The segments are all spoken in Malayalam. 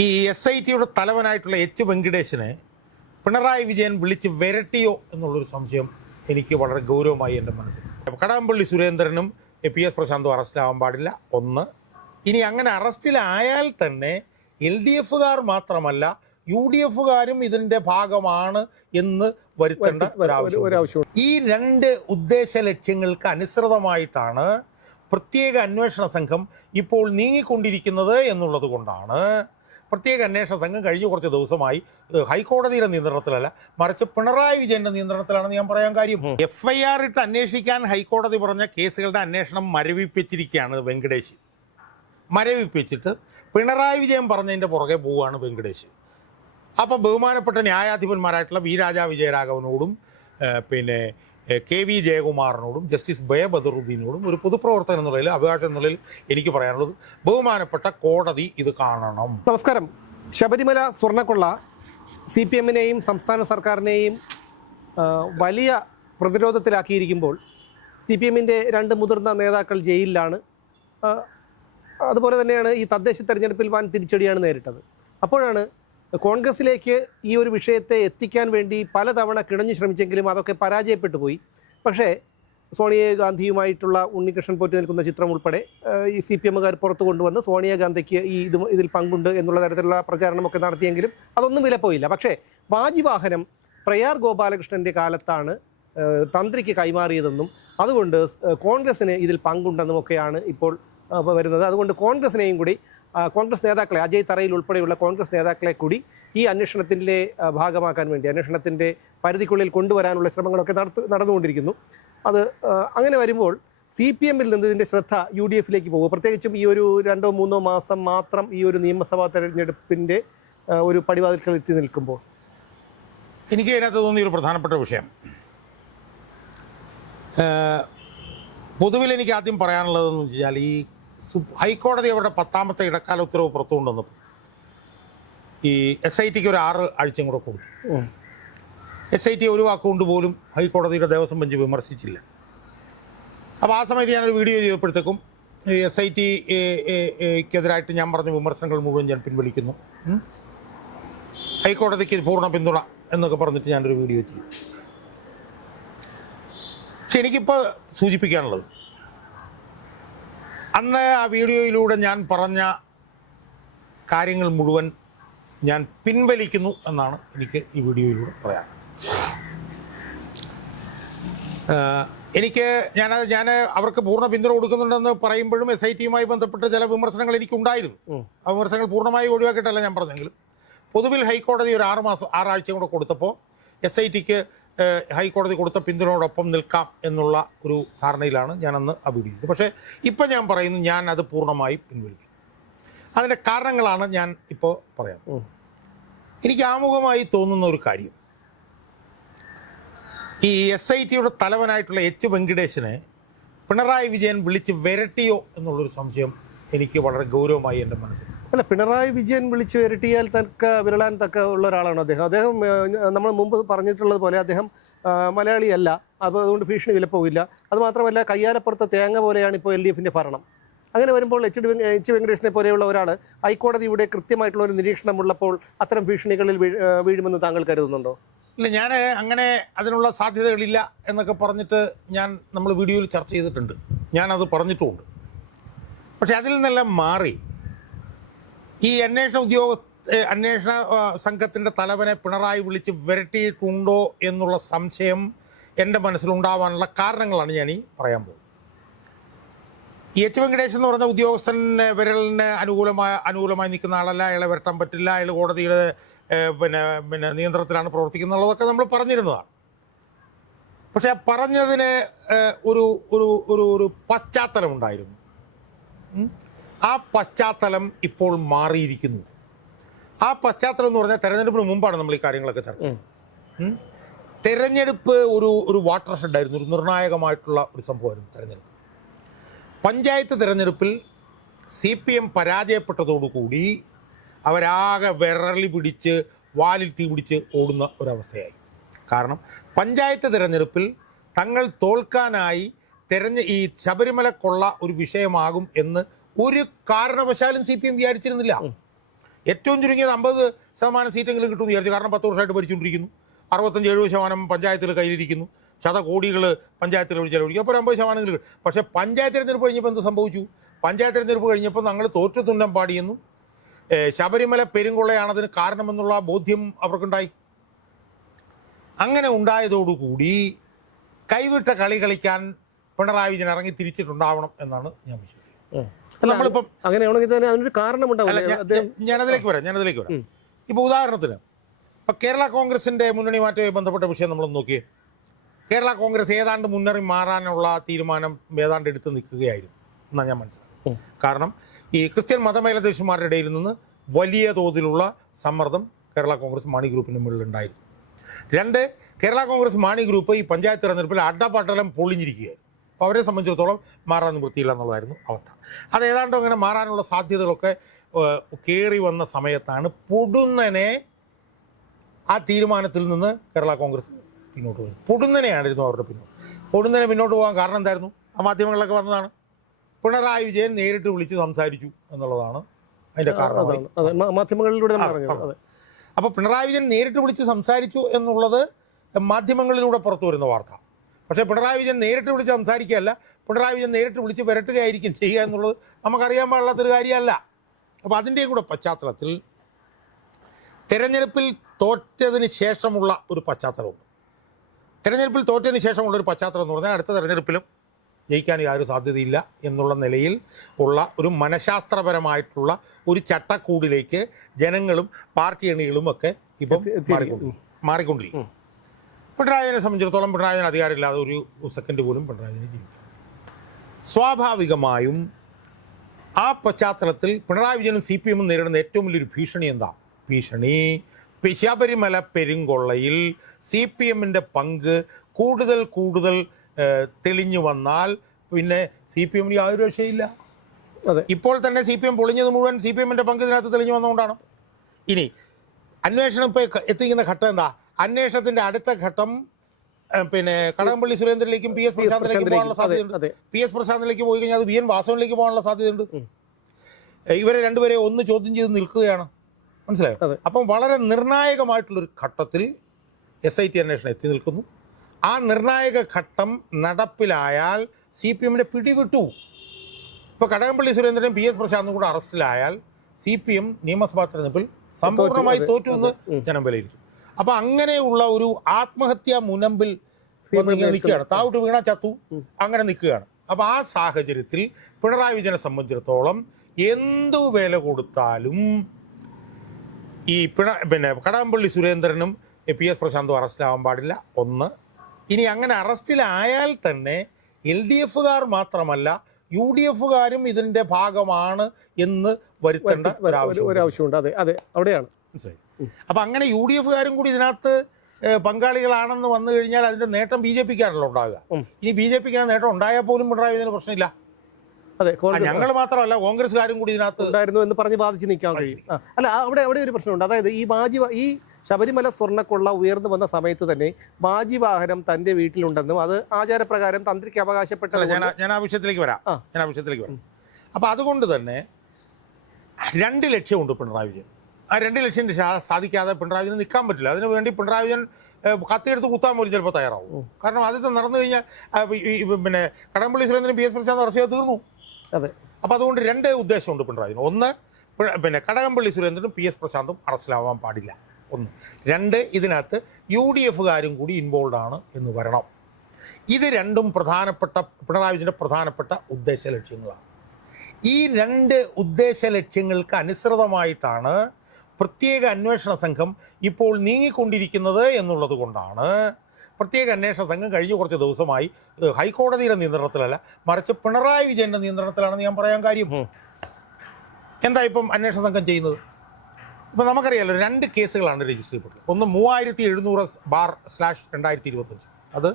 ഈ SITയുടെ തലവനായിട്ടുള്ള എച്ച് വെങ്കിടേശനെ പിണറായി വിജയൻ വിളിച്ച് വരട്ടിയോ എന്നുള്ളൊരു സംശയം എനിക്ക് വളരെ ഗൗരവമായി എൻ്റെ മനസ്സിൽ. കടകംപള്ളി സുരേന്ദ്രനും PS പ്രശാന്തും അറസ്റ്റിലാവാൻ പാടില്ല. ഒന്ന്, ഇനി അങ്ങനെ അറസ്റ്റിലായാൽ തന്നെ LDFകാർ മാത്രമല്ല UDFകാരും ഇതിൻ്റെ ഭാഗമാണ് എന്ന് വരുത്തേണ്ട ഒരാവശ്യം. ഈ രണ്ട് ഉദ്ദേശ ലക്ഷ്യങ്ങൾക്ക് അനുസൃതമായിട്ടാണ് പ്രത്യേക അന്വേഷണ സംഘം ഇപ്പോൾ നീങ്ങിക്കൊണ്ടിരിക്കുന്നത് എന്നുള്ളത് കൊണ്ടാണ് പ്രത്യേക അന്വേഷണ സംഘം കഴിഞ്ഞ കുറച്ച് ദിവസമായി ഹൈക്കോടതിയുടെ നിയന്ത്രണത്തിലല്ല, മറിച്ച് പിണറായി വിജയന്റെ നിയന്ത്രണത്തിലാണെന്ന് ഞാൻ പറയാൻ കാര്യം. FIR ഇട്ട് അന്വേഷിക്കാൻ ഹൈക്കോടതി പറഞ്ഞ കേസുകളുടെ അന്വേഷണം മരവിപ്പിച്ചിരിക്കുകയാണ് വെങ്കടേഷ്. മരവിപ്പിച്ചിട്ട് പിണറായി വിജയൻ പറഞ്ഞതിൻ്റെ പുറകെ പോവുകയാണ് വെങ്കടേഷ്. അപ്പോൾ ബഹുമാനപ്പെട്ട ന്യായാധിപന്മാരായിട്ടുള്ള V രാജാ വിജയരാഘവനോടും KV ജയകുമാറിനോടും ജസ്റ്റിസ് ബദറുദ്ദീനോടും ഒരു പൊതുപ്രവർത്തകൻ എന്നുള്ളതിൽ അഭിഭാഷകൻ എന്നുള്ളതിൽ എനിക്ക് പറയാനുള്ളത്, ബഹുമാനപ്പെട്ട കോടതി ഇത് കാണണം. നമസ്കാരം. ശബരിമല സ്വർണ്ണക്കൊള്ള CPMനെയും സംസ്ഥാന സർക്കാരിനെയും വലിയ പ്രതിരോധത്തിലാക്കിയിരിക്കുമ്പോൾ CPMൻ്റെ രണ്ട് മുതിർന്ന നേതാക്കൾ ജയിലിലാണ്. അതുപോലെ തന്നെയാണ് ഈ തദ്ദേശ തെരഞ്ഞെടുപ്പിൽ വൻ തിരിച്ചടിയാണ് നേരിട്ടത്. അപ്പോഴാണ് കോൺഗ്രസിലേക്ക് ഈ ഒരു വിഷയത്തെ എത്തിക്കാൻ വേണ്ടി പലതവണ കിണഞ്ഞു ശ്രമിച്ചെങ്കിലും അതൊക്കെ പരാജയപ്പെട്ടു പോയി. പക്ഷേ സോണിയാഗാന്ധിയുമായിട്ടുള്ള ഉണ്ണികൃഷ്ണൻ പോറ്റി നിൽക്കുന്ന ചിത്രം ഉൾപ്പെടെ ഈ CPMകാർ പുറത്തു കൊണ്ടുവന്ന് സോണിയാഗാന്ധിക്ക് ഇതിൽ പങ്കുണ്ട് എന്നുള്ള തരത്തിലുള്ള പ്രചാരണമൊക്കെ നടത്തിയെങ്കിലും അതൊന്നും വിലപ്പോയില്ല. പക്ഷേ വാജിവാഹനം പ്രയാർ ഗോപാലകൃഷ്ണൻ്റെ കാലത്താണ് തന്ത്രിക്ക് കൈമാറിയതെന്നും അതുകൊണ്ട് കോൺഗ്രസ്സിന് ഇതിൽ പങ്കുണ്ടെന്നുമൊക്കെയാണ് ഇപ്പോൾ വരുന്നത്. അതുകൊണ്ട് കോൺഗ്രസിനെയും കൂടി, കോൺഗ്രസ് നേതാക്കളെ, അജയ് തറയിൽ ഉൾപ്പെടെയുള്ള കോൺഗ്രസ് നേതാക്കളെ കൂടി ഈ അന്വേഷണത്തിൻ്റെ ഭാഗമാക്കാൻ വേണ്ടി, അന്വേഷണത്തിൻ്റെ പരിധിക്കുള്ളിൽ കൊണ്ടുവരാനുള്ള ശ്രമങ്ങളൊക്കെ നടന്നുകൊണ്ടിരിക്കുന്നു. അത് അങ്ങനെ വരുമ്പോൾ CPMൽ നിന്ന് ഇതിൻ്റെ ശ്രദ്ധ UDFലേക്ക് പോകും. പ്രത്യേകിച്ചും ഈ ഒരു 2-3 മാസം മാത്രം ഈ ഒരു നിയമസഭാ തെരഞ്ഞെടുപ്പിൻ്റെ ഒരു പടിവാതിൽക്കൽ എത്തി നിൽക്കുമ്പോൾ എനിക്ക് അതിനകത്ത് തോന്നിയ ഒരു പ്രധാനപ്പെട്ട വിഷയം, പൊതുവിൽ എനിക്ക് ആദ്യം പറയാനുള്ളതെന്ന് വെച്ചാൽ, ഈ ഹൈക്കോടതി അവരുടെ 10ാമത്തെ ഇടക്കാല ഉത്തരവ് പുറത്തു കൊണ്ടുവന്നപ്പോൾ ഈ SITക്ക് ഒരു 6 ആഴ്ചയും കൂടെ കൊടുത്തു. SIT ഒരു വാക്കുകൊണ്ട് പോലും ഹൈക്കോടതിയുടെ ദേവസ്വം ബെഞ്ച് വിമർശിച്ചില്ല. അപ്പോൾ ആ സമയത്ത് ഞാനൊരു വീഡിയോ ചെയ്തപ്പോഴത്തേക്കും SITക്കെതിരായിട്ട് ഞാൻ പറഞ്ഞ വിമർശനങ്ങൾ മുഴുവൻ ഞാൻ പിൻവലിക്കുന്നു, ഹൈക്കോടതിക്ക് പൂർണ്ണ പിന്തുണ എന്നൊക്കെ പറഞ്ഞിട്ട് ഞാനൊരു വീഡിയോ ചെയ്തു. പക്ഷെ എനിക്കിപ്പോൾ സൂചിപ്പിക്കാനുള്ളത്, അന്ന് ആ വീഡിയോയിലൂടെ ഞാൻ പറഞ്ഞ കാര്യങ്ങൾ മുഴുവൻ ഞാൻ പിൻവലിക്കുന്നു എന്നാണ് എനിക്ക് ഈ വീഡിയോയിലൂടെ പറയാൻ. ഞാൻ അവർക്ക് പൂർണ്ണ പിന്തുണ കൊടുക്കുന്നുണ്ടെന്ന് പറയുമ്പോഴും SITയുമായി ബന്ധപ്പെട്ട ചില വിമർശനങ്ങൾ എനിക്കുണ്ടായിരുന്നു. ആ വിമർശനങ്ങൾ പൂർണ്ണമായി ഒഴിവാക്കിയിട്ടല്ല ഞാൻ പറഞ്ഞെങ്കിലും പൊതുവിൽ ഹൈക്കോടതി ഒരു 6 ആഴ്ചയും കൂടെ കൊടുത്തപ്പോൾ SITക്ക് ഹൈക്കോടതി കൊടുത്ത പിന്തുണയോടൊപ്പം നിൽക്കാം എന്നുള്ള ഒരു ധാരണയിലാണ് ഞാനന്ന് ആ വീഡിയോ ചെയ്തത്. പക്ഷേ ഇപ്പം ഞാൻ പറയുന്നു, ഞാൻ അത് പൂർണ്ണമായി പിൻവലിക്കുന്നു. അതിൻ്റെ കാരണങ്ങളാണ് ഞാൻ ഇപ്പോൾ പറയാം. എനിക്ക് ആമുഖമായി തോന്നുന്ന ഒരു കാര്യം, ഈ SITയുടെ തലവനായിട്ടുള്ള എച്ച് വെങ്കിടേശനെ പിണറായി വിജയൻ വിളിച്ച് വരട്ടിയോ എന്നുള്ളൊരു സംശയം എനിക്ക് വളരെ ഗൗരവമായി എൻ്റെ മനസ്സിൽ. അല്ല, പിണറായി വിജയൻ വിളിച്ചു വരട്ടിയാൽ വിരളാൻ ഉള്ള ഒരാളാണ് അദ്ദേഹം. നമ്മൾ മുമ്പ് പറഞ്ഞിട്ടുള്ളത് പോലെ അദ്ദേഹം മലയാളിയല്ല. അപ്പോൾ അതുകൊണ്ട് ഭീഷണി വിലപ്പോവില്ല. അതുമാത്രമല്ല, കയ്യാലപ്പുറത്തെ തേങ്ങ പോലെയാണ് ഇപ്പോൾ LDFൻ്റെ ഭരണം. അങ്ങനെ വരുമ്പോൾ എച്ച് വെങ്കടേഷിനെ പോലെയുള്ള ഒരാൾ ഹൈക്കോടതിയുടെ കൃത്യമായിട്ടുള്ള ഒരു നിരീക്ഷണമുള്ളപ്പോൾ അത്തരം ഭീഷണികളിൽ വീഴുമെന്ന് താങ്കൾ കരുതുന്നുണ്ടോ? ഇല്ല, ഞാൻ അങ്ങനെ അതിനുള്ള സാധ്യതകളില്ല എന്നൊക്കെ പറഞ്ഞിട്ട് നമ്മൾ വീഡിയോയിൽ ചർച്ച ചെയ്തിട്ടുണ്ട്, ഞാനത് പക്ഷെ അതിൽ നിന്നെല്ലാം മാറി ഈ അന്വേഷണ സംഘത്തിൻ്റെ തലവനെ പിണറായി വിളിച്ച് വരട്ടിയിട്ടുണ്ടോ എന്നുള്ള സംശയം എൻ്റെ മനസ്സിലുണ്ടാവാനുള്ള കാരണങ്ങളാണ് ഞാൻ ഈ പറയാൻ പോകുന്നത്. ഈ എച്ച് വെങ്കടേശൻ എന്ന് പറഞ്ഞ ഉദ്യോഗസ്ഥൻ വിരലിന് അനുകൂലമായി നിൽക്കുന്ന ആളല്ല, അയാളെ വരട്ടാൻ പറ്റില്ല, അയാൾ കോടതിയുടെ നിയന്ത്രണത്തിലാണ് പ്രവർത്തിക്കുന്നുള്ളതൊക്കെ നമ്മൾ പറഞ്ഞിരുന്നതാണ്. പക്ഷെ ആ പറഞ്ഞതിന് ഒരു ഒരു ഒരു ഒരു പശ്ചാത്തലമുണ്ടായിരുന്നു. ആ പശ്ചാത്തലം ഇപ്പോൾ മാറിയിരിക്കുന്നു. ആ പശ്ചാത്തലം എന്ന് പറഞ്ഞാൽ തെരഞ്ഞെടുപ്പിന് മുമ്പാണ് നമ്മൾ ഈ കാര്യങ്ങളൊക്കെ ചർച്ച ചെയ്തത്. തെരഞ്ഞെടുപ്പ് ഒരു വാട്ടർ ഷെഡായിരുന്നു, ഒരു നിർണായകമായിട്ടുള്ള ഒരു സംഭവമായിരുന്നു തെരഞ്ഞെടുപ്പ്. പഞ്ചായത്ത് തെരഞ്ഞെടുപ്പിൽ CPM പരാജയപ്പെട്ടതോടുകൂടി അവരാകെ വിരളി പിടിച്ച് വാലിൽ തീ പിടിച്ച് ഓടുന്ന ഒരവസ്ഥയായി. കാരണം പഞ്ചായത്ത് തിരഞ്ഞെടുപ്പിൽ തങ്ങൾ തോൽക്കാനായി ഈ ശബരിമല കൊള്ള ഒരു വിഷയമാകും എന്ന് ഒരു കാരണവശാലും CPM വിചാരിച്ചിരുന്നില്ല. ഏറ്റവും ചുരുങ്ങിയത് 50% സീറ്റെങ്കിലും കിട്ടുമെന്ന് വിചാരിച്ചു. കാരണം 10 വർഷമായിട്ട് ഭരിച്ചുകൊണ്ടിരിക്കുന്നു. 65-70% പഞ്ചായത്തിൽ കയ്യിലിരിക്കുന്നു. ശതകോടികൾ പഞ്ചായത്തിൽ ചെലവഴിക്കും. അപ്പോൾ 50% കിട്ടും. പക്ഷേ പഞ്ചായത്ത് തിരഞ്ഞെടുപ്പ് കഴിഞ്ഞപ്പോൾ എന്ത് സംഭവിച്ചു? പഞ്ചായത്ത് തിരഞ്ഞെടുപ്പ് കഴിഞ്ഞപ്പോൾ ഞങ്ങൾ തോറ്റു തുന്നം പാടിയെന്നും ശബരിമല പെരുങ്കൊള്ളയാണതിന് കാരണമെന്നുള്ള ബോധ്യം അവർക്കുണ്ടായി. അങ്ങനെ ഉണ്ടായതോടുകൂടി കൈവിട്ട കളി കളിക്കാൻ പിണറായി വിജയൻ ഇറങ്ങി തിരിച്ചിട്ടുണ്ടാവണം എന്നാണ് ഞാൻ വിശ്വസിക്കുന്നത്. നമ്മളിപ്പം അങ്ങനെയാണെങ്കിൽ തന്നെ അതിനൊരു കാരണമുണ്ടാവില്ല. ഞാനതിലേക്ക് വരാം. ഇപ്പോൾ ഉദാഹരണത്തിന് ഇപ്പം കേരള കോൺഗ്രസിൻ്റെ മുന്നണി മാറ്റവുമായി ബന്ധപ്പെട്ട വിഷയം നമ്മളൊന്ന് നോക്കിയേ. കേരള കോൺഗ്രസ് ഏതാണ്ട് മുന്നറി മാറാനുള്ള തീരുമാനം ഏതാണ്ട് എടുത്ത് നിൽക്കുകയായിരുന്നു എന്നാണ് ഞാൻ മനസ്സിലാക്കുന്നത്. കാരണം ഈ ക്രിസ്ത്യൻ മതമേലധ്യക്ഷന്മാരുടെ ഇടയിൽ നിന്ന് വലിയ തോതിലുള്ള സമ്മർദ്ദം കേരള കോൺഗ്രസ് മാണി ഗ്രൂപ്പിന് മുകളിലുണ്ടായിരുന്നു. 2, കേരള കോൺഗ്രസ് മാണി ഗ്രൂപ്പ് ഈ പഞ്ചായത്ത് തെരഞ്ഞെടുപ്പിൽ അഡ്ഡപട്ടലം പൊളിഞ്ഞിരിക്കുകയായിരുന്നു. അപ്പോൾ അവരെ സംബന്ധിച്ചിടത്തോളം മാറാൻ നിവൃത്തിയില്ല എന്നുള്ളതായിരുന്നു അവസ്ഥ. അത് ഏതാണ്ട് അങ്ങനെ മാറാനുള്ള സാധ്യതകളൊക്കെ കയറി വന്ന സമയത്താണ് പൊടുന്നനെ ആ തീരുമാനത്തിൽ നിന്ന് കേരള കോൺഗ്രസ് പിന്നോട്ട് പോയത്. പൊടുന്നനെയായിരുന്നു അവരുടെ പൊടുന്നനെ പിന്നോട്ട് പോകാൻ കാരണം എന്തായിരുന്നു? ആ മാധ്യമങ്ങളിലൊക്കെ വന്നതാണ്. പിണറായി വിജയൻ നേരിട്ട് വിളിച്ച് സംസാരിച്ചു എന്നുള്ളതാണ് അതിൻ്റെ കാരണം. മാധ്യമങ്ങളിലൂടെ. അപ്പോൾ പിണറായി വിജയൻ നേരിട്ട് വിളിച്ച് സംസാരിച്ചു എന്നുള്ളത് മാധ്യമങ്ങളിലൂടെ പുറത്തു വരുന്ന വാർത്ത. പക്ഷേ പിണറായി വിജയൻ നേരിട്ട് വിളിച്ച് സംസാരിക്കുകയല്ല, പിണറായി വിജയൻ നേരിട്ട് വിളിച്ച് വരട്ടുകയായിരിക്കും ചെയ്യുക എന്നുള്ളത് നമുക്കറിയാൻ പാടില്ലാത്തൊരു കാര്യമല്ല. അപ്പോൾ അതിൻ്റെയും കൂടെ പശ്ചാത്തലത്തിൽ തെരഞ്ഞെടുപ്പിൽ തോറ്റതിന് ശേഷമുള്ള ഒരു പശ്ചാത്തലമുണ്ട്. തെരഞ്ഞെടുപ്പിൽ തോറ്റതിന് ശേഷമുള്ളൊരു പശ്ചാത്തലം എന്ന് പറഞ്ഞാൽ അടുത്ത തെരഞ്ഞെടുപ്പിലും ജയിക്കാൻ യാതൊരു സാധ്യതയില്ല എന്നുള്ള നിലയിൽ ഉള്ള ഒരു മനഃശാസ്ത്രപരമായിട്ടുള്ള ഒരു ചട്ടക്കൂടിലേക്ക് ജനങ്ങളും പാർട്ടി അണികളും ഒക്കെ ഇപ്പം മാറിക്കൊണ്ടിരിക്കും. പിണറായി വിജയനെ സംബന്ധിച്ചിടത്തോളം പിണറായി വിജയൻ അധികാരമില്ലാതെ ഒരു സെക്കൻഡ് പോലും പിണറായി വിജയനെ ജീവിക്കും. സ്വാഭാവികമായും ആ പശ്ചാത്തലത്തിൽ പിണറായി വിജയനും CPM നേരിടുന്ന ഏറ്റവും വലിയൊരു ഭീഷണി എന്താ? ഭീഷണി ശബരിമല പെരുങ്കൊള്ളയിൽ CPM-ന്റെ പങ്ക് കൂടുതൽ തെളിഞ്ഞു വന്നാൽ പിന്നെ CPM-ന് യാതൊരു രക്ഷയില്ല. ഇപ്പോൾ തന്നെ CPM പൊളിഞ്ഞത് മുഴുവൻ CPM-ന്റെ പങ്ക് ഇതിനകത്ത് തെളിഞ്ഞു വന്നുകൊണ്ടാണ്. ഇനി അന്വേഷണം ഇപ്പോൾ എത്തിക്കുന്ന ഘട്ടം എന്താ? അന്വേഷണത്തിൻ്റെ അടുത്ത ഘട്ടം പിന്നെ കടകംപള്ളി സുരേന്ദ്രനിലേക്കും PS പ്രശാന്തിലേക്കും പോകാനുള്ള സാധ്യതയുണ്ട്. PS പ്രശാന്തിലേക്ക് പോയി കഴിഞ്ഞാൽ അത് VN വാസവനിലേക്ക് പോകാനുള്ള സാധ്യതയുണ്ട്. ഇവരെ രണ്ടുപേരെ ഒന്ന് ചോദ്യം ചെയ്ത് നിൽക്കുകയാണ്. മനസ്സിലായോ? അപ്പം വളരെ നിർണായകമായിട്ടുള്ളൊരു ഘട്ടത്തിൽ SIT അന്വേഷണം എത്തി നിൽക്കുന്നു. ആ നിർണായക ഘട്ടം നടപ്പിലായാൽ CPM-നെ പിടിവിട്ടു. ഇപ്പോൾ കടകംപള്ളി സുരേന്ദ്രനും PS പ്രശാന്തും കൂടെ അറസ്റ്റിലായാൽ CPM നിയമസഭാ തെരഞ്ഞെടുപ്പിൽ സമ്പൂർണ്ണമായി തോറ്റു എന്ന് ജനം വിലയിരുത്തും. അപ്പോൾ അങ്ങനെയുള്ള ഒരു ആത്മഹത്യാ മുനമ്പിൽ നിൽക്കുകയാണ്. താവിട്ട് വീണ ചത്തു അങ്ങനെ നിൽക്കുകയാണ്. അപ്പോൾ ആ സാഹചര്യത്തിൽ പിണറായി വിജയനെ സംബന്ധിച്ചിടത്തോളം എന്തു വില കൊടുത്താലും ഈ പിന്നെ കടകംപള്ളി സുരേന്ദ്രനും PS പ്രശാന്തും അറസ്റ്റിലാവാൻ പാടില്ല. ഒന്ന്, ഇനി അങ്ങനെ അറസ്റ്റിലായാൽ തന്നെ LDF-കാർ മാത്രമല്ല UDF-കാരും ഇതിൻ്റെ ഭാഗമാണ് എന്ന് വരുത്തേണ്ട ഒരാവശ്യമുണ്ട്. അതെ അവിടെയാണ് മനസ്സിലായി. അപ്പം അങ്ങനെ UDF-കാരും കൂടി ഇതിനകത്ത് പങ്കാളികളാണെന്ന് വന്നു കഴിഞ്ഞാൽ അതിൻ്റെ നേട്ടം BJP-ക്കാണല്ലോ ഉണ്ടാകുക. ഇനി BJP-ക്ക് നേട്ടം ഉണ്ടായാൽ പോലും പിണറായി വിജയന് പ്രശ്നമില്ല. അതെ, ഞങ്ങൾ മാത്രമല്ല കോൺഗ്രസ്സുകാരും കൂടി ഇതിനകത്ത് ഉണ്ടായിരുന്നു എന്ന് പറഞ്ഞ് ബാധിച്ച് നിൽക്കാൻ കഴിയും. അല്ല, അവിടെ ഒരു പ്രശ്നമുണ്ട്. അതായത് ഈ ശബരിമല സ്വർണ്ണക്കൊള്ള ഉയർന്നു വന്ന സമയത്ത് തന്നെ വാജിവാഹനം തൻ്റെ വീട്ടിലുണ്ടെന്നും അത് ആചാരപ്രകാരം തന്ത്രിക്ക് അവകാശപ്പെട്ടത്. ഞാൻ ആ വിഷയത്തിലേക്ക് വരാം. അപ്പം അതുകൊണ്ട് തന്നെ 2 ലക്ഷ്യമുണ്ട് പിണറായി വിജയൻ. ആ 2 ലക്ഷം സാധിക്കാതെ പിണറായി വിജയൻ നിൽക്കാൻ പറ്റില്ല. അതിനുവേണ്ടി പിണറായി വിജയൻ കത്തിയെടുത്ത് കുത്താൻ പോലും ചിലപ്പോൾ തയ്യാറാവും. കാരണം ആദ്യത്തെ നടന്നു കഴിഞ്ഞാൽ പിന്നെ കടകംപള്ളി സുരേന്ദ്രൻ PS പ്രശാന്ത് അറസ്റ്റ് ചെയ്ത് തീർന്നു. അതെ. അപ്പോൾ അതുകൊണ്ട് 2 ഉദ്ദേശമുണ്ട് പിണറായി. ഒന്ന്, പിന്നെ കടകംപള്ളി സുരേന്ദ്രനും PS പ്രശാന്തും അറസ്റ്റിലാവാൻ പാടില്ല. 1. 2, ഇതിനകത്ത് UDF-കാരും കൂടി ഇൻവോൾവ് ആണ് എന്ന് വരണം. ഇത് 2ഉം പിണറായി വിജയൻ്റെ പ്രധാനപ്പെട്ട ഉദ്ദേശ ലക്ഷ്യങ്ങളാണ്. ഈ 2 ഉദ്ദേശ ലക്ഷ്യങ്ങൾക്ക് അനുസൃതമായിട്ടാണ് പ്രത്യേക അന്വേഷണ സംഘം ഇപ്പോൾ നീങ്ങിക്കൊണ്ടിരിക്കുന്നത് എന്നുള്ളത് കൊണ്ടാണ് പ്രത്യേക അന്വേഷണ സംഘം കഴിഞ്ഞ കുറച്ച് ദിവസമായി ഹൈക്കോടതിയുടെ നിയന്ത്രണത്തിലല്ല, മറിച്ച് പിണറായി വിജയൻ്റെ നിയന്ത്രണത്തിലാണെന്ന് ഞാൻ പറയാൻ കാര്യം. എന്താ ഇപ്പം അന്വേഷണ സംഘം ചെയ്യുന്നത്? ഇപ്പം നമുക്കറിയാമല്ലോ 2 കേസുകളാണ് രജിസ്റ്റർ ചെയ്യപ്പെട്ടത്. ഒന്ന് 3700/2025, അത്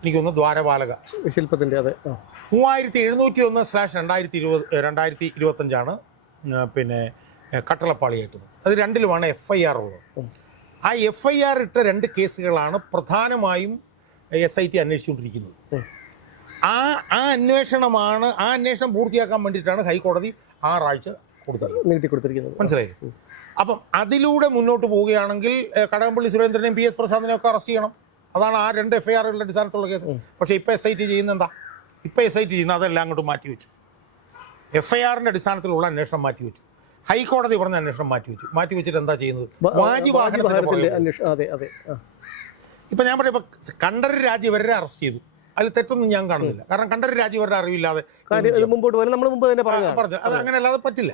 എനിക്കൊന്ന് ദ്വാരപാലക ശില്പത്തിൻ്റെ. അതെ. 3701/2025 പിന്നെ കട്ടളപ്പാളിയായിട്ട്. അത് 2ലുമാണ് FIR ഉള്ളത്. ആ FIR ഇട്ട 2 കേസുകളാണ് പ്രധാനമായും SIT അന്വേഷിച്ചുകൊണ്ടിരിക്കുന്നത്. ആ അന്വേഷണം പൂർത്തിയാക്കാൻ വേണ്ടിയിട്ടാണ് ഹൈക്കോടതി 6 ആഴ്ച നീട്ടി കൊടുത്തിരിക്കുന്നത്. മനസ്സിലായി? അപ്പം അതിലൂടെ മുന്നോട്ട് പോവുകയാണെങ്കിൽ കടകംപള്ളി സുരേന്ദ്രനെയും PS പ്രസാദിനെയും ഒക്കെ അറസ്റ്റ് ചെയ്യണം. അതാണ് ആ 2 FIRകളുടെ അടിസ്ഥാനത്തിലുള്ള കേസ്. പക്ഷേ ഇപ്പോൾ SIT ചെയ്യുന്ന എന്താ? ഇപ്പോൾ SIT ചെയ്യുന്ന അതെല്ലാം അങ്ങോട്ട് മാറ്റിവെച്ചു. FIRന്റെ അടിസ്ഥാനത്തിലുള്ള അന്വേഷണം മാറ്റിവെച്ചു. ഹൈക്കോടതി പറഞ്ഞ അന്വേഷണം മാറ്റിവെച്ചിട്ട് എന്താ ചെയ്യുന്നത്? ഇപ്പം ഞാൻ പറയാം, ഇപ്പം കണ്ഠരര് രാജീവരെ അറസ്റ്റ് ചെയ്തു. അതിൽ തെറ്റൊന്നും ഞാൻ കാണുന്നില്ല. കാരണം കണ്ഠരര് രാജീവരുടെ അറിവില്ലാതെ മുമ്പോട്ട് വരും. നമ്മൾ മുമ്പ് തന്നെ പറഞ്ഞു അത് അങ്ങനെ അല്ലാതെ പറ്റില്ല.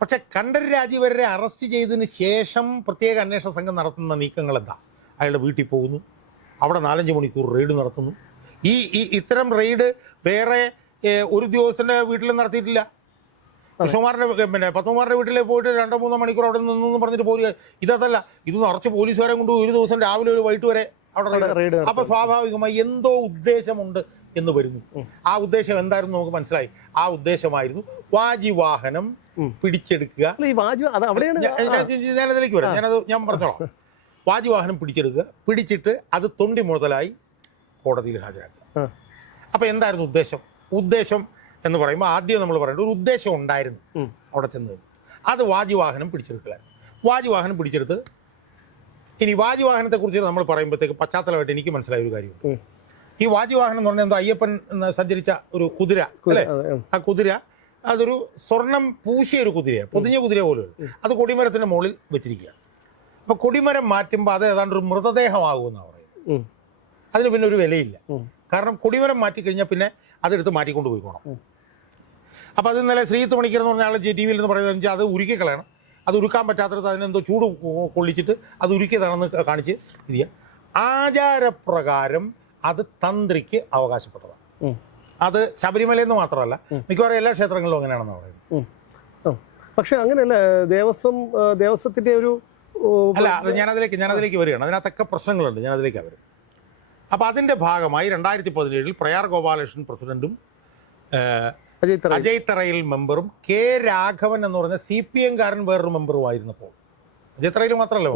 പക്ഷെ കണ്ഠരര് രാജീവരെ അറസ്റ്റ് ചെയ്തതിന് ശേഷം പ്രത്യേക അന്വേഷണ സംഘം നടത്തുന്ന നീക്കങ്ങൾ എന്താ? അയാളുടെ വീട്ടിൽ പോകുന്നു, അവിടെ 4-5 മണിക്കൂർ റെയ്ഡ് നടത്തുന്നു. ഇത്തരം റെയ്ഡ് വേറെ ഒരു ഉദ്യോഗസ്ഥൻ്റെ വീട്ടിൽ നടത്തിയിട്ടില്ല. കൃഷ്ണകുമാറിൻ്റെ പത്മകുമാറിൻ്റെ വീട്ടിൽ പോയിട്ട് 2-3 മണിക്കൂർ അവിടെ നിന്നു പറഞ്ഞിട്ട് പോരുക. ഇതല്ല, ഇത് നിറച്ച് പോലീസുകാരെ കൊണ്ട് ഒരു ദിവസം രാവിലെ ഒരു വൈകിട്ട് വരെ അവിടെ റെയ്ഡ്. അപ്പോൾ സ്വാഭാവികമായി എന്തോ ഉദ്ദേശമുണ്ട് എന്ന് വരുന്നു. ആ ഉദ്ദേശം എന്തായിരുന്നു നമുക്ക് മനസ്സിലായി. ആ ഉദ്ദേശമായിരുന്നു വാജിവാഹനം പിടിച്ചെടുക്കുക. ഞാനതിലേക്ക് വരാം, ഞാൻ പറഞ്ഞോളാം. വാജിവാഹനം പിടിച്ചിട്ട് അത് തൊണ്ടി മുതലായി കോടതിയിൽ ഹാജരാക്കുക. അപ്പോൾ എന്തായിരുന്നു ഉദ്ദേശം എന്ന് പറയുമ്പോൾ ആദ്യം നമ്മൾ പറയേണ്ടത് ഒരു ഉദ്ദേശം ഉണ്ടായിരുന്നു അവിടെ ചെന്നത്. അത് വാജിവാഹനം പിടിച്ചെടുക്കലായിരുന്നു. വാജിവാഹനം പിടിച്ചെടുത്ത് ഇനി വാജിവാഹനത്തെക്കുറിച്ച് നമ്മൾ പറയുമ്പോഴത്തേക്ക് പശ്ചാത്തലമായിട്ട് എനിക്ക് മനസ്സിലായ ഒരു കാര്യമുണ്ട്. ഈ വാജിവാഹനം എന്ന് പറഞ്ഞാൽ എന്തോ അയ്യപ്പൻ സഞ്ചരിച്ച ഒരു കുതിര അല്ലേ? ആ കുതിര അതൊരു സ്വർണം പൂശിയ ഒരു കുതിരയാണ്, പൊതിഞ്ഞ കുതിര പോലും. അത് കൊടിമരത്തിൻ്റെ മുകളിൽ വെച്ചിരിക്കുക. അപ്പോൾ കൊടിമരം മാറ്റുമ്പോൾ അത് ഏതാണ്ട് ഒരു മൃതദേഹമാകുമെന്നാണ് പറയുന്നത്. അതിന് പിന്നെ ഒരു വിലയില്ല. കാരണം കൊടിമരം മാറ്റിക്കഴിഞ്ഞാൽ പിന്നെ അതെടുത്ത് മാറ്റിക്കൊണ്ട് പോയിക്കോണം. അപ്പോൾ അത് ഇന്നലെ ശ്രീജിത്ത് പണിക്കർ എന്ന് പറഞ്ഞ ആൾ TV-യിൽ നിന്ന് പറയുന്നത് വെച്ചാൽ അത് ഉരുക്കി കളയണം. അത് ഉരുക്കാൻ പറ്റാത്തത് അതിനെന്തോ ചൂട് കൊള്ളിച്ചിട്ട് അത് ഉരുക്കിയതാണെന്ന് കാണിച്ച് ഇരിക്കുക. ആചാരപ്രകാരം അത് തന്ത്രിക്ക് അവകാശപ്പെട്ടതാണ്. അത് ശബരിമലയിൽ നിന്ന് മാത്രമല്ല, മിക്കവാറും എല്ലാ ക്ഷേത്രങ്ങളിലും അങ്ങനെയാണെന്ന് പറയുന്നത്. പക്ഷെ അങ്ങനെയല്ല, ദേവസ്വത്തിൻ്റെ ഒരു അല്ല, അത് ഞാനതിലേക്ക് വരികയാണ്. അതിനകത്തൊക്കെ പ്രശ്നങ്ങളുണ്ട്, ഞാനതിലേക്കാണ് വരും. അപ്പോൾ അതിൻ്റെ ഭാഗമായി 2017 പ്രയാർ ഗോപാലകൃഷ്ണൻ പ്രസിഡന്റും അജയ് തറയിൽ മെമ്പറും രാഘവൻ എന്ന് പറഞ്ഞ CPM-കാരൻ വേറൊരു മെമ്പറുമായിരുന്നപ്പോൾ, അജയ് തറയിൽ മാത്രമല്ല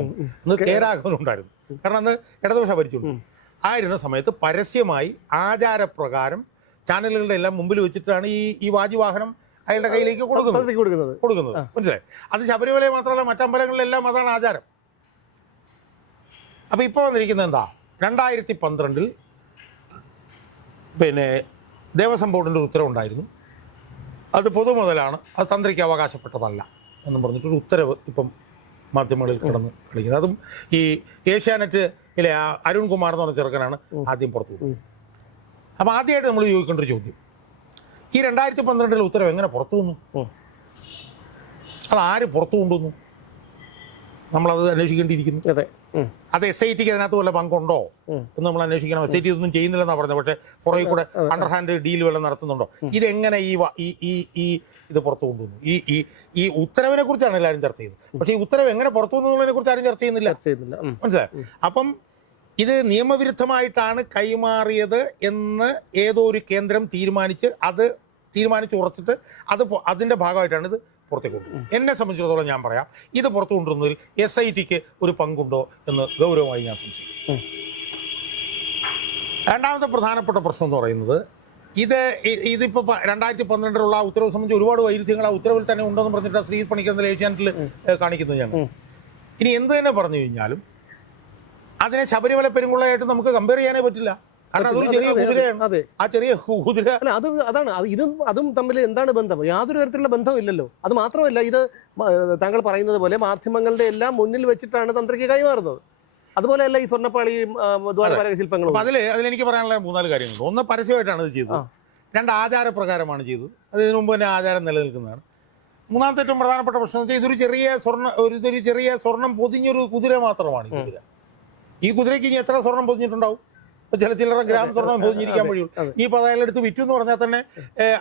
അന്ന് രാഘവൻ ഉണ്ടായിരുന്നു. കാരണം അന്ന് ഇടതുപക്ഷം ഭരിച്ചുള്ളൂ. ആയിരുന്ന സമയത്ത് പരസ്യമായി ആചാരപ്രകാരം ചാനലുകളുടെ എല്ലാം മുമ്പിൽ വെച്ചിട്ടാണ് ഈ വാജിവാഹനം അയാളുടെ കയ്യിലേക്ക് കൊടുക്കുന്നത്. മനസ്സിലായി? അത് ശബരിമലയിൽ മാത്രമല്ല, മറ്റമ്പലങ്ങളിലെല്ലാം അതാണ് ആചാരം. അപ്പോൾ ഇപ്പോൾ വന്നിരിക്കുന്നത് എന്താ? 2012 പിന്നെ ദേവസ്വം ബോർഡിൻ്റെ ഒരു ഉത്തരവുണ്ടായിരുന്നു. അത് പൊതുമുതലാണ്, അത് തന്ത്രിക്ക് അവകാശപ്പെട്ടതല്ല എന്നും പറഞ്ഞിട്ടൊരു ഉത്തരവ് ഇപ്പം മാധ്യമങ്ങളിൽ കിടന്ന് കളിക്കുന്നത്. അതും ഈ ഏഷ്യാനെറ്റിലെ അരുൺകുമാർ എന്ന് പറഞ്ഞ ചെറുക്കനാണ് ആദ്യം പുറത്തു വിട്ടത്. അപ്പോൾ ആദ്യമായിട്ട് നമ്മൾ ചോദിക്കേണ്ട ഒരു ചോദ്യം, ഈ 2012 ഉത്തരവ് എങ്ങനെ പുറത്തു വന്നു? അത് ആര് പുറത്തു കൊണ്ടുവന്നു? നമ്മളത് അന്വേഷിക്കേണ്ടിയിരിക്കുന്നു. അത് SITക്ക് അതിനകത്ത് വല്ല പങ്കുണ്ടോ എന്ന് നമ്മൾ അന്വേഷിക്കണം. SIT ഇതൊന്നും ചെയ്യുന്നില്ലെന്നാണ് പറഞ്ഞത്. പക്ഷേ പുറകെ കൂടെ അണ്ടർഹാൻഡ് ഡീൽ വല്ലതും നടത്തുന്നുണ്ടോ? ഇതെങ്ങനെ ഈ ഇത് പുറത്തു കൊണ്ടുവന്നു? ഈ ഉത്തരവിനെ കുറിച്ചാണ് എല്ലാവരും ചർച്ച ചെയ്യുന്നത്. പക്ഷേ ഈ ഉത്തരവ് എങ്ങനെ പുറത്തു വന്നതിനെ കുറിച്ച് ആരും ചർച്ച ചെയ്യുന്നില്ല. മനസ്സിലായി? അപ്പം ഇത് നിയമവിരുദ്ധമായിട്ടാണ് കൈമാറിയത് എന്ന് ഏതോ ഒരു കേന്ദ്രം തീരുമാനിച്ച് ഉറച്ചിട്ട് അതിൻ്റെ ഭാഗമായിട്ടാണ് ഇത് പുറത്തേക്ക് കൊണ്ടുവരുന്നത്. എന്നെ സംബന്ധിച്ചിടത്തോളം ഞാൻ പറയാം, ഇത് പുറത്തു കൊണ്ടുവരുന്നതിൽ SITക്ക് ഒരു പങ്കുണ്ടോ എന്ന് ഗൗരവമായി ഞാൻ സംശയിക്കും. രണ്ടാമത്തെ പ്രധാനപ്പെട്ട പ്രശ്നം എന്ന് പറയുന്നത്, ഇതിപ്പോൾ 2012 ഉത്തരവ് സംബന്ധിച്ച് ഒരുപാട് വൈരുദ്ധ്യങ്ങൾ ആ ഉത്തരവിൽ തന്നെ ഉണ്ടെന്ന് പറഞ്ഞിട്ട് ശ്രീജിത്ത് പണിക്കർ ഏഷ്യാനെറ്റിൽ കാണിക്കുന്നത് ഞങ്ങൾ. ഇനി എന്ത് തന്നെ പറഞ്ഞു കഴിഞ്ഞാലും അതിനെ ശബരിമല പെരുങ്കുള്ളയായിട്ട് നമുക്ക് കമ്പയർ ചെയ്യാനേ പറ്റില്ല. കാരണം അതൊരു ചെറിയ കുതിരയാണ്. ആ ചെറിയ കുതിര അതാണ് അതും തമ്മിൽ എന്താണ് ബന്ധം? യാതൊരു തരത്തിലുള്ള ബന്ധവും ഇല്ലല്ലോ. അത് മാത്രമല്ല, ഇത് താങ്കൾ പറയുന്നത് പോലെ മാധ്യമങ്ങളുടെ എല്ലാം മുന്നിൽ വെച്ചിട്ടാണ് തന്ത്രിക്ക് കൈമാറുന്നത്. അതുപോലെയല്ല ഈ സ്വർണ്ണപ്പാളിയും ദ്വാരപാലക ശില്പങ്ങളും. അതിലെനിക്ക് പറയാനുള്ള 3-4 കാര്യങ്ങളുണ്ട്. ഒന്ന്, പരസ്യമായിട്ടാണ് ഇത് ചെയ്തത്. 2, ആചാരപ്രകാരമാണ് ചെയ്തത്. അതിനു മുമ്പ് തന്നെ ആചാരം നിലനിൽക്കുന്നതാണ്. മൂന്നാമത്തെ ഏറ്റവും പ്രധാനപ്പെട്ട പ്രശ്നം എന്ന് വെച്ചാൽ ഇതൊരു ചെറിയ സ്വർണം പൊതിഞ്ഞൊരു കുതിര മാത്രമാണ് ഈ കുതിര. ഈ കുതിരയ്ക്ക് ഇനി എത്ര സ്വർണം പൊതിഞ്ഞിട്ടുണ്ടാവും? ചില്ലറ ഗ്രാം സ്വർണം പൊതിഞ്ഞിരിക്കാൻ വഴിയുള്ളൂ. ഇനിയിപ്പോൾ അയാളെടുത്ത് വിറ്റു എന്ന് പറഞ്ഞാൽ തന്നെ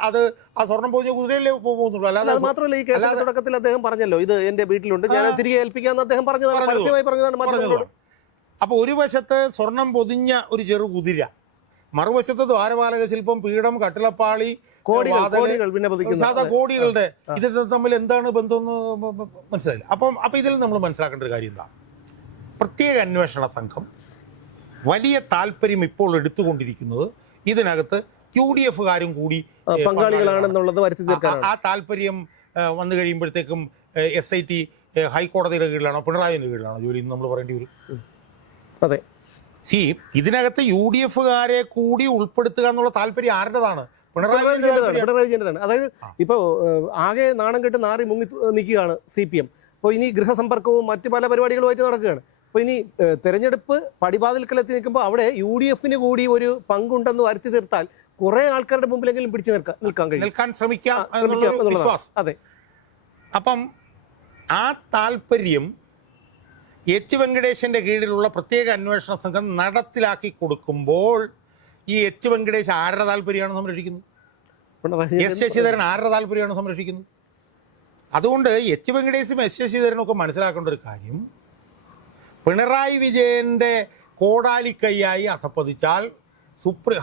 അത് ആ സ്വർണം പൊതിഞ്ഞ കുതിരയിലേ പോകുന്നുള്ളൂ. അല്ലാതെ മാത്രമല്ല, ഈ കേസിന്റെ തുടക്കത്തിൽ അദ്ദേഹം പറഞ്ഞല്ലോ, ഇത് എന്റെ വീട്ടിലുണ്ട്, ഞാൻ തിരികെ ഏൽപ്പിക്കാമെന്ന് അദ്ദേഹം പറഞ്ഞതാണ്. അപ്പോൾ ഒരു വശത്ത് സ്വർണം പൊതിഞ്ഞ ഒരു ചെറു കുതിര, മറുവശത്ത് ദ്വാരപാലക ശില്പം, പീഠം, കട്ടിളപ്പാളി, സാധാ കോടികളുടെ ഇത് തമ്മിൽ എന്താണ് ബന്ധമെന്ന് മനസ്സിലായില്ല. അപ്പം ഇതിൽ നമ്മൾ മനസ്സിലാക്കേണ്ട ഒരു കാര്യം എന്താ? പ്രത്യേക അന്വേഷണ സംഘം വലിയ താല്പര്യം ഇപ്പോൾ എടുത്തുകൊണ്ടിരിക്കുന്നത് ഇതിനകത്ത് UDF-കാരും കൂടി പങ്കാളികളാണെന്നുള്ളത് വരുത്തി തീർക്കാൻ. ആ താല്പര്യം വന്നു കഴിയുമ്പോഴത്തേക്കും SIT ഹൈക്കോടതിയുടെ കീഴിലാണോ പിണറായിൻ്റെ കീഴിലാണോ ജോലി എന്ന് നമ്മൾ പറയേണ്ടി വരും. അതെ. ഇതിനകത്ത് UDFകാരെ കൂടി ഉൾപ്പെടുത്തുക എന്നുള്ള താല്പര്യം ആരുടേതാണ്? പിണറായി വിജയൻ്റെതാണ്. അതായത് ഇപ്പോൾ ആകെ നാണം കെട്ട് നാറി മുങ്ങി നിൽക്കുകയാണ് CPM. അപ്പോൾ ഇനി ഗൃഹസമ്പർക്കവും മറ്റ് പല പരിപാടികളുമായിട്ട് നടക്കുകയാണ്. അപ്പോൾ ഇനി തെരഞ്ഞെടുപ്പ് പടിവാതിൽക്കലെത്തി നിൽക്കുമ്പോൾ അവിടെ UDFന് കൂടി ഒരു പങ്കുണ്ടെന്ന് വരുത്തി തീർത്താൽ കുറേ ആൾക്കാരുടെ മുമ്പിലെങ്കിലും പിടിച്ചു നിൽക്കാൻ ശ്രമിക്കാം. അതെ. അപ്പം ആ താല്പര്യം H. വെങ്കടേശൻ്റെ കീഴിലുള്ള പ്രത്യേക അന്വേഷണ സംഘം നടപ്പിലാക്കി കൊടുക്കുമ്പോൾ ഈ H. വെങ്കടേഷ് ആരുടെ താല്പര്യമാണ് സംരക്ഷിക്കുന്നത്? S. ശശിധരൻ ആരുടെ താല്പര്യമാണ് സംരക്ഷിക്കുന്നത്? അതുകൊണ്ട് H. വെങ്കടേശും S. ശശിധരനും ഒക്കെ മനസ്സിലാക്കേണ്ട ഒരു കാര്യം, പിണറായി വിജയൻ്റെ കോടാലിക്കൈയായി അധപ്പതിച്ചാൽ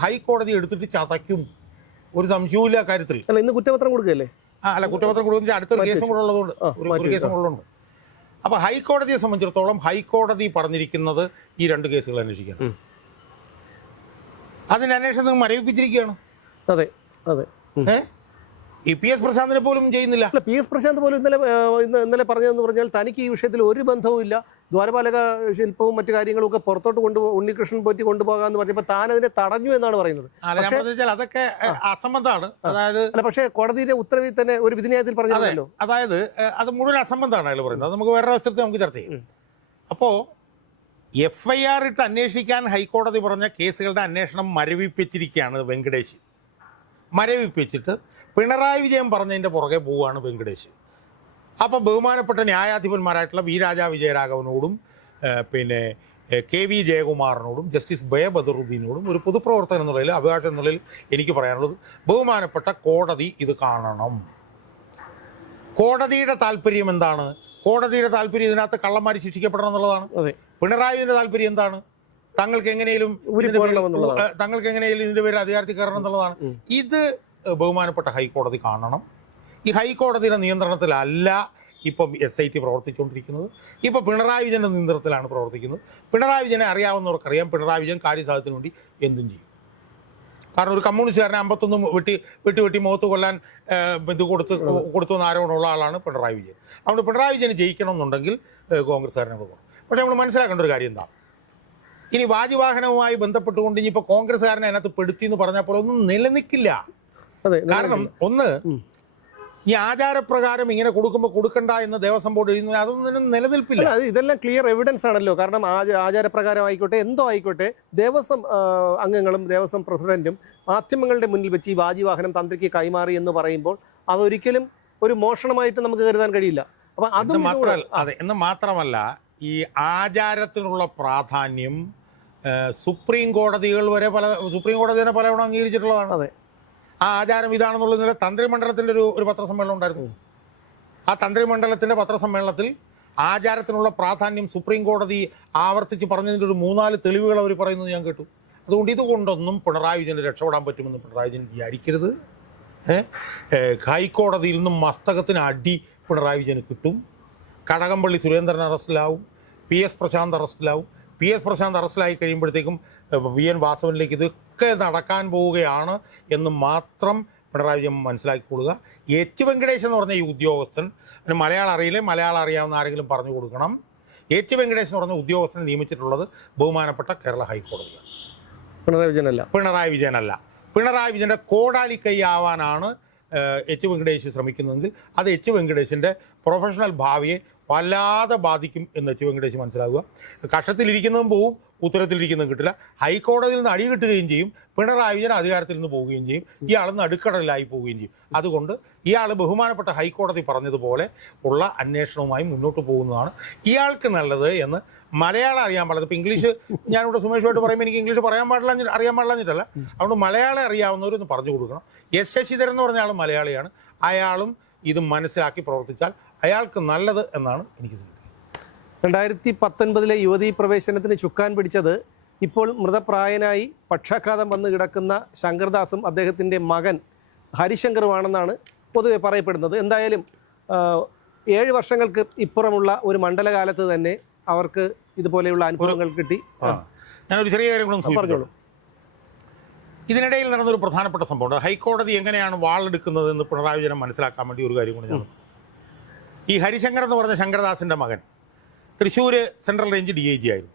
ഹൈക്കോടതി എടുത്തിട്ട് ചതയ്ക്കും, ഒരു സംശയവുമില്ല കാര്യത്തിൽ. ഇന്ന് കുറ്റപത്രം കൊടുക്കുകയല്ലേ? അല്ല, കുറ്റപത്രം കൊടുക്കുന്ന അടുത്തൊരു കേസും കൂടെ ഉള്ളതുകൊണ്ട് ഒരു കേസും കൂടെ ഉള്ളതുകൊണ്ട്. അപ്പോൾ ഹൈക്കോടതിയെ സംബന്ധിച്ചിടത്തോളം ഹൈക്കോടതി പറഞ്ഞിരിക്കുന്നത് ഈ 2 കേസുകൾ അന്വേഷിക്കണം. അതിന് അന്വേഷണം മരവിപ്പിച്ചിരിക്കുകയാണ്. അതെ അതെ. ഈ PS പ്രശാന്തിനെ പോലും ചെയ്യുന്നില്ല. PS പ്രശാന്ത് പോലും ഇന്നലെ പറഞ്ഞതെന്ന് പറഞ്ഞാൽ തനിക്ക് ഈ വിഷയത്തിൽ ഒരു ബന്ധവുമില്ല, ദ്വാരപാലക ശില്പവും മറ്റു കാര്യങ്ങളും ഒക്കെ പുറത്തോട്ട് ഉണ്ണികൃഷ്ണൻ പോറ്റി കൊണ്ടുപോകാമെന്ന് പറഞ്ഞപ്പോൾ താൻ അതിനെ തടഞ്ഞു എന്നാണ് പറയുന്നത്. അതൊക്കെ അസംബന്ധമാണ്. അതായത് പക്ഷേ കോടതിയുടെ ഉത്തരവിൽ തന്നെ ഒരു വിധിന്യായത്തിൽ പറഞ്ഞല്ലോ, അതായത് അത് മുഴുവൻ അസംബന്ധമാണ് അയാൾ പറയുന്നത്. അത് നമുക്ക് വേറെ അവസരത്തിൽ നമുക്ക് ചർച്ച ചെയ്യും. അപ്പോൾ FIR ഇട്ട് അന്വേഷിക്കാൻ ഹൈക്കോടതി പറഞ്ഞ കേസുകളുടെ അന്വേഷണം മരവിപ്പിച്ചിരിക്കുകയാണ് വെങ്കടേഷ്. മരവിപ്പിച്ചിട്ട് പിണറായി വിജയൻ പറഞ്ഞതിൻ്റെ പുറകെ പോവുകയാണ് വെങ്കടേഷ്. അപ്പോൾ ബഹുമാനപ്പെട്ട ന്യായാധിപന്മാരായിട്ടുള്ള V. രാജാ വിജയരാഘവനോടും പിന്നെ KV ജയകുമാറിനോടും ജസ്റ്റിസ് ബദറുദ്ദീനോടും ഒരു പൊതുപ്രവർത്തകൻ എന്നുള്ളതിൽ അഭിഭാഷകൻ എന്നുള്ളതിൽ എനിക്ക് പറയാനുള്ളത്, ബഹുമാനപ്പെട്ട കോടതി ഇത് കാണണം. കോടതിയുടെ താല്പര്യം എന്താണ്? കോടതിയുടെ താല്പര്യം ഇതിനകത്ത് കള്ളന്മാർ ശിക്ഷിക്കപ്പെടണം എന്നുള്ളതാണ്. പിണറായിയുടെ താല്പര്യം എന്താണ്? തങ്ങൾക്ക് എങ്ങനെയും ഇതിൻ്റെ പേരിൽ അധികാരത്തിൽ കയറണം എന്നുള്ളതാണ്. ഇത് ബഹുമാനപ്പെട്ട ഹൈക്കോടതി കാണണം. ഈ ഹൈക്കോടതിയുടെ നിയന്ത്രണത്തിലല്ല ഇപ്പം SIT പ്രവർത്തിച്ചുകൊണ്ടിരിക്കുന്നത്. ഇപ്പോൾ പിണറായി വിജയൻ്റെ നിയന്ത്രണത്തിലാണ് പ്രവർത്തിക്കുന്നത്. പിണറായി വിജയനെ അറിയാവുന്നവർക്കറിയാം, പിണറായി വിജയൻ കാര്യസാധ്യത്തിന് വേണ്ടി എന്തും ചെയ്യും. കാരണം ഒരു കമ്മ്യൂണിസ്റ്റുകാരനെ 51 വെട്ടി മുഖത്ത് കൊല്ലാൻ ഇത് കൊടുത്തു എന്ന ആരോപണമുള്ള ആളാണ് പിണറായി വിജയൻ. അതുകൊണ്ട് പിണറായി വിജയന് ജയിക്കണമെന്നുണ്ടെങ്കിൽ കോൺഗ്രസ്സുകാരനെ കൊടുക്കണം. പക്ഷേ നമ്മൾ മനസ്സിലാക്കേണ്ട ഒരു കാര്യം എന്താ, ഇനി വാജിവാഹനവുമായി ബന്ധപ്പെട്ടുകൊണ്ട് ഇനിയിപ്പോൾ കോൺഗ്രസ്സുകാരനെ അതിനകത്ത് പെടുത്തി എന്ന് പറഞ്ഞാൽ പോലെ ഒന്നും നിലനിൽക്കില്ല. കാരണം ഒന്ന്, ഈ ആചാരപ്രകാരം ഇങ്ങനെ കൊടുക്കുമ്പോൾ കൊടുക്കണ്ട എന്ന് ദേവസ്വം ബോർഡ് എഴുതുന്നത് അതൊന്നും നിലനിൽപ്പില്ല. ഇതെല്ലാം ക്ലിയർ എവിഡൻസ് ആണല്ലോ. കാരണം ആചാരപ്രകാരം ആയിക്കോട്ടെ എന്തോ ആയിക്കോട്ടെ, ദേവസ്വം അംഗങ്ങളും ദേവസ്വം പ്രസിഡന്റും മാധ്യമങ്ങളുടെ മുന്നിൽ വെച്ച് ഈ വാജിവാഹനം തന്ത്രിക്ക് കൈമാറി എന്ന് പറയുമ്പോൾ അതൊരിക്കലും ഒരു മോഷണമായിട്ട് നമുക്ക് കരുതാൻ കഴിയില്ല. അപ്പം അത് മാത്രമല്ല, ഈ ആചാരത്തിനുള്ള പ്രാധാന്യം സുപ്രീം കോടതികൾ വരെ സുപ്രീം കോടതി തന്നെ പലവണ്ണം അംഗീകരിച്ചിട്ടുള്ളതാണ്. അതെ. ആ ആചാരം ഇതാണെന്നുള്ളത് തന്ത്രിമണ്ഡലത്തിൻ്റെ ഒരു പത്രസമ്മേളനം ഉണ്ടായിരുന്നു. ആ തന്ത്രിമണ്ഡലത്തിൻ്റെ പത്രസമ്മേളനത്തിൽ ആചാരത്തിനുള്ള പ്രാധാന്യം സുപ്രീം കോടതി ആവർത്തിച്ച് പറഞ്ഞതിൻ്റെ ഒരു 3-4 തെളിവുകൾ അവർ പറയുന്നത് ഞാൻ കേട്ടു. അതുകൊണ്ട് ഇതുകൊണ്ടൊന്നും പിണറായി വിജയന് രക്ഷപ്പെടാൻ പറ്റുമെന്ന് പിണറായി വിജയൻ വിചാരിക്കരുത്. ഹൈക്കോടതിയിൽ നിന്നും മസ്തകത്തിന് അടി പിണറായി വിജയന് കിട്ടും. കടകംപള്ളി സുരേന്ദ്രൻ അറസ്റ്റിലാവും, PS പ്രശാന്ത് അറസ്റ്റിലാവും. PS പ്രശാന്ത് അറസ്റ്റിലായി കഴിയുമ്പോഴത്തേക്കും VN വാസവനിലേക്ക് ഇതൊക്കെ നടക്കാൻ പോവുകയാണ് എന്ന് മാത്രം പിണറായി വിജയൻ മനസ്സിലാക്കിക്കൊള്ളുക. H. വെങ്കടേഷ് എന്ന് പറഞ്ഞ ഈ ഉദ്യോഗസ്ഥൻ, അതിന് മലയാളം അറിയില്ലേ, മലയാളം അറിയാവുന്ന ആരെങ്കിലും പറഞ്ഞു കൊടുക്കണം. H. വെങ്കടേഷ് എന്ന് പറഞ്ഞ ഉദ്യോഗസ്ഥനെ നിയമിച്ചിട്ടുള്ളത് ബഹുമാനപ്പെട്ട കേരള ഹൈക്കോടതിയാണ്, പിണറായി വിജയനല്ല. പിണറായി വിജയൻ്റെ കോടാലിക്കൈ ആവാനാണ് H. വെങ്കടേഷ് ശ്രമിക്കുന്നതെങ്കിൽ അത് H. വെങ്കടേഷിൻ്റെ പ്രൊഫഷണൽ ഭാവിയെ വല്ലാതെ ബാധിക്കും എന്ന് H. വെങ്കടേഷ് മനസ്സിലാക്കുക. കക്ഷത്തിലിരിക്കുന്നതും പോവും, ഉത്തരത്തിലിരിക്കുന്നതും കിട്ടില്ല. ഹൈക്കോടതിയിൽ നിന്ന് അടി കിട്ടുകയും ചെയ്യും. പിണറായി വിജയൻ അധികാരത്തിൽ നിന്ന് പോവുകയും ചെയ്യും. ഇയാൾ നടുക്കടലിലായി പോവുകയും ചെയ്യും. അതുകൊണ്ട് ഇയാൾ ബഹുമാനപ്പെട്ട ഹൈക്കോടതി പറഞ്ഞതുപോലെ ഉള്ള അന്വേഷണവുമായി മുന്നോട്ട് പോകുന്നതാണ് ഇയാൾക്ക് നല്ലത് എന്ന് മലയാളം അറിയാൻ പാടില്ല. ഇപ്പോൾ ഇംഗ്ലീഷ് ഞാനിവിടെ സുമേഷുമായിട്ട് പറയുമ്പോൾ എനിക്ക് ഇംഗ്ലീഷ് അറിയാൻ പാടില്ലെന്നിട്ടല്ല. അതുകൊണ്ട് മലയാളം അറിയാവുന്നവരൊന്ന് പറഞ്ഞു കൊടുക്കണം. S. ശശിധരൻ എന്ന് പറഞ്ഞ ആൾ മലയാളിയാണ്. അയാളും ഇത് മനസ്സിലാക്കി പ്രവർത്തിച്ചാൽ അയാൾക്ക് നല്ലത് എന്നാണ് എനിക്ക് തോന്നുന്നത്. 2019 യുവതീ പ്രവേശനത്തിന് ചുക്കാൻ പിടിച്ചത് ഇപ്പോൾ മൃതപ്രായനായി പക്ഷാഘാതം വന്ന് കിടക്കുന്ന ശങ്കർദാസും അദ്ദേഹത്തിൻ്റെ മകൻ ഹരിശങ്കറുമാണെന്നാണ് പൊതുവെ പറയപ്പെടുന്നത്. എന്തായാലും 7 വർഷങ്ങൾക്ക് ഇപ്പുറമുള്ള ഒരു മണ്ഡലകാലത്ത് തന്നെ അവർക്ക് ഇതുപോലെയുള്ള അനുഭവങ്ങൾ കിട്ടി. ഞാനൊരു ചെറിയ കാര്യം പറഞ്ഞോളൂ. ഇതിനിടയിൽ നടന്നൊരു പ്രധാനപ്പെട്ട സംഭവമുണ്ട്. ഹൈക്കോടതി എങ്ങനെയാണ് വാളെടുക്കുന്നത് എന്ന് പിണറായി വിജയൻ മനസ്സിലാക്കാൻ വേണ്ടി ഒരു കാര്യം കൂടി ഞാൻ ഈ ഹരിശങ്കർ എന്ന് പറഞ്ഞ ശങ്കരദാസിൻ്റെ മകൻ തൃശ്ശൂർ സെൻട്രൽ റേഞ്ച് DIG ആയിരുന്നു.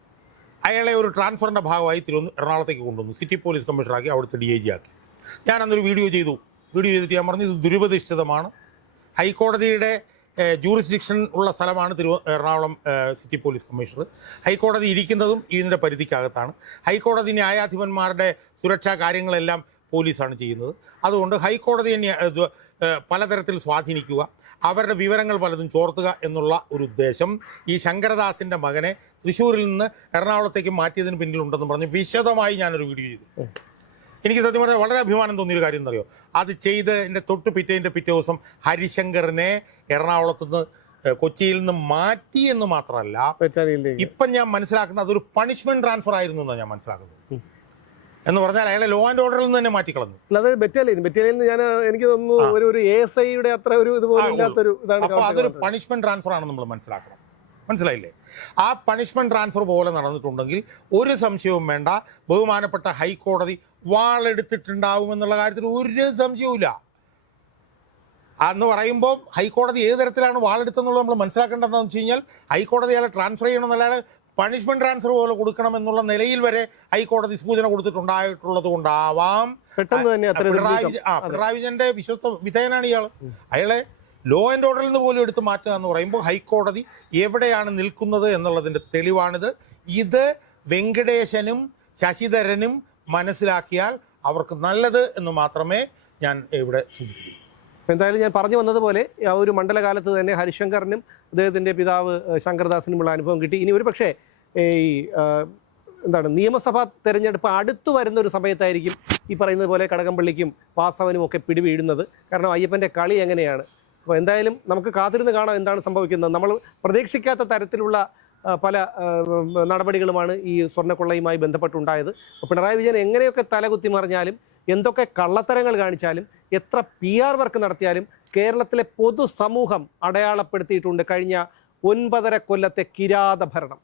അയാളെ ഒരു ട്രാൻസ്ഫറിൻ്റെ ഭാഗമായി എറണാകുളത്തേക്ക് കൊണ്ടുവന്നു. സിറ്റി പോലീസ് കമ്മീഷണറാക്കി, അവിടുത്തെ DIG ആക്കി. ഞാനന്നൊരു വീഡിയോ ചെയ്തിട്ട് ഞാൻ പറഞ്ഞു ഇത് ദുരുപദിഷ്ടിതമാണ്. ഹൈക്കോടതിയുടെ ജൂറിസ്ഡിക്ഷൻ ഉള്ള സ്ഥലമാണ് എറണാകുളം സിറ്റി പോലീസ് കമ്മീഷണർ. ഹൈക്കോടതി ഇരിക്കുന്നതും ഇതിൻ്റെ പരിധിക്കകത്താണ്. ഹൈക്കോടതി ന്യായാധിപന്മാരുടെ സുരക്ഷാ കാര്യങ്ങളെല്ലാം പോലീസാണ് ചെയ്യുന്നത്. അതുകൊണ്ട് ഹൈക്കോടതിയെ പലതരത്തിൽ സ്വാധീനിക്കുക, അവരുടെ വിവരങ്ങൾ പലതും ചോർത്തുക എന്നുള്ള ഒരു ഉദ്ദേശം ഈ ശങ്കരദാസിൻ്റെ മകനെ തൃശ്ശൂരിൽ നിന്ന് എറണാകുളത്തേക്ക് മാറ്റിയതിന് പിന്നിലുണ്ടെന്ന് പറഞ്ഞ് വിശദമായി ഞാനൊരു വീഡിയോ ചെയ്തു. എനിക്ക് സത്യം പറഞ്ഞാൽ വളരെ അഭിമാനം തോന്നിയൊരു കാര്യം എന്നറിയോ, അത് ചെയ്ത് എൻ്റെ പിറ്റേ ദിവസം ഹരിശങ്കറിനെ എറണാകുളത്തുനിന്ന് കൊച്ചിയിൽ നിന്ന് മാറ്റി എന്ന് മാത്രമല്ല, ഇപ്പം ഞാൻ മനസ്സിലാക്കുന്നത് അതൊരു പണിഷ്മെന്റ് ട്രാൻസ്ഫർ ആയിരുന്നു എന്നാണ് ഞാൻ മനസ്സിലാക്കുന്നത്. എന്ന് പറഞ്ഞാൽ അയാളെ ലോ ആൻഡ് ഓർഡറിൽ നിന്ന് തന്നെ മാറ്റിക്കളഞ്ഞു. അല്ലാതെ ബറ്റാലിയൻ ഞാൻ എനിക്ക് തോന്നുന്നു ഒരു ASIയുടെ അത്ര ഒരു ഇതുപോലെ ഇല്ലാത്തൊരു ഇതാണ്. അപ്പോൾ അതൊരു പണിഷ്മെന്റ് ട്രാൻസ്ഫർ ആണെന്ന് നമ്മൾ മനസ്സിലാക്കണം. മനസ്സിലായില്ലേ? ആ പണിഷ്മെന്റ് ട്രാൻസ്ഫർ പോലെ നടന്നിട്ടുണ്ടെങ്കിൽ ഒരു സംശയവും വേണ്ട, ബഹുമാനപ്പെട്ട ഹൈക്കോടതി വാളെടുത്തിട്ടുണ്ടാവുമെന്നുള്ള കാര്യത്തിൽ ഒരു സംശയവുമില്ല. എന്ന് പറയുമ്പോൾ ഹൈക്കോടതി ഏത് തരത്തിലാണ് വാളെടുത്തെന്നുള്ളത് നമ്മൾ മനസ്സിലാക്കേണ്ടതെന്ന് വെച്ച് കഴിഞ്ഞാൽ ഹൈക്കോടതി അയാളെ ട്രാൻസ്ഫർ ചെയ്യണമെന്നല്ലാതെ പണിഷ്മെന്റ് ട്രാൻസ്ഫർ പോലെ കൊടുക്കണമെന്നുള്ള നിലയിൽ വരെ ഹൈക്കോടതി സൂചന കൊടുത്തിട്ടുണ്ടായിട്ടുള്ളത് കൊണ്ടാവാം പിണറായി വിജയന്റെ വിശ്വസ്ത വിധേയനാണ് ഇയാൾ. അയാളെ ലോ ആൻഡ് ഓർഡറിൽ നിന്ന് പോലും എടുത്ത് മാറ്റുക എന്ന് പറയുമ്പോൾ ഹൈക്കോടതി എവിടെയാണ് നിൽക്കുന്നത് എന്നുള്ളതിൻ്റെ തെളിവാണിത്. ഇത് വെങ്കടേശനും ശശിധരനും മനസ്സിലാക്കിയാൽ അവർക്ക് നല്ലത് എന്ന് മാത്രമേ ഞാൻ ഇവിടെ സൂചിപ്പിക്കൂ. എന്തായാലും ഞാൻ പറഞ്ഞു വന്നതുപോലെ ആ ഒരു മണ്ഡലകാലത്ത് തന്നെ ഹരിശങ്കറിനും അദ്ദേഹത്തിൻ്റെ പിതാവ് ശങ്കരദാസിനുമുള്ള അനുഭവം കിട്ടി. ഇനി ഒരു പക്ഷേ ഈ നിയമസഭാ തെരഞ്ഞെടുപ്പ് അടുത്തു വരുന്ന ഒരു സമയത്തായിരിക്കും ഈ പറയുന്നത് പോലെ കടകംപള്ളിക്കും വാസവനും ഒക്കെ പിടിവീഴുന്നത്. കാരണം അയ്യപ്പൻ്റെ കളി എങ്ങനെയാണ്. അപ്പോൾ എന്തായാലും നമുക്ക് കാത്തിരുന്ന് കാണാം എന്താണ് സംഭവിക്കുന്നത്. നമ്മൾ പ്രതീക്ഷിക്കാത്ത തരത്തിലുള്ള പല നടപടികളുമാണ് ഈ സ്വർണ്ണക്കൊള്ളയുമായി ബന്ധപ്പെട്ടുണ്ടായത്. അപ്പോൾ പിണറായി വിജയൻ എങ്ങനെയൊക്കെ തലകുത്തി മറിഞ്ഞാലും, എന്തൊക്കെ കള്ളത്തരങ്ങൾ കാണിച്ചാലും, എത്ര PR വർക്ക് നടത്തിയാലും കേരളത്തിലെ പൊതുസമൂഹം അടയാളപ്പെടുത്തിയിട്ടുണ്ട് കഴിഞ്ഞ 9.5 കൊല്ലത്തെ കിരാത ഭരണം.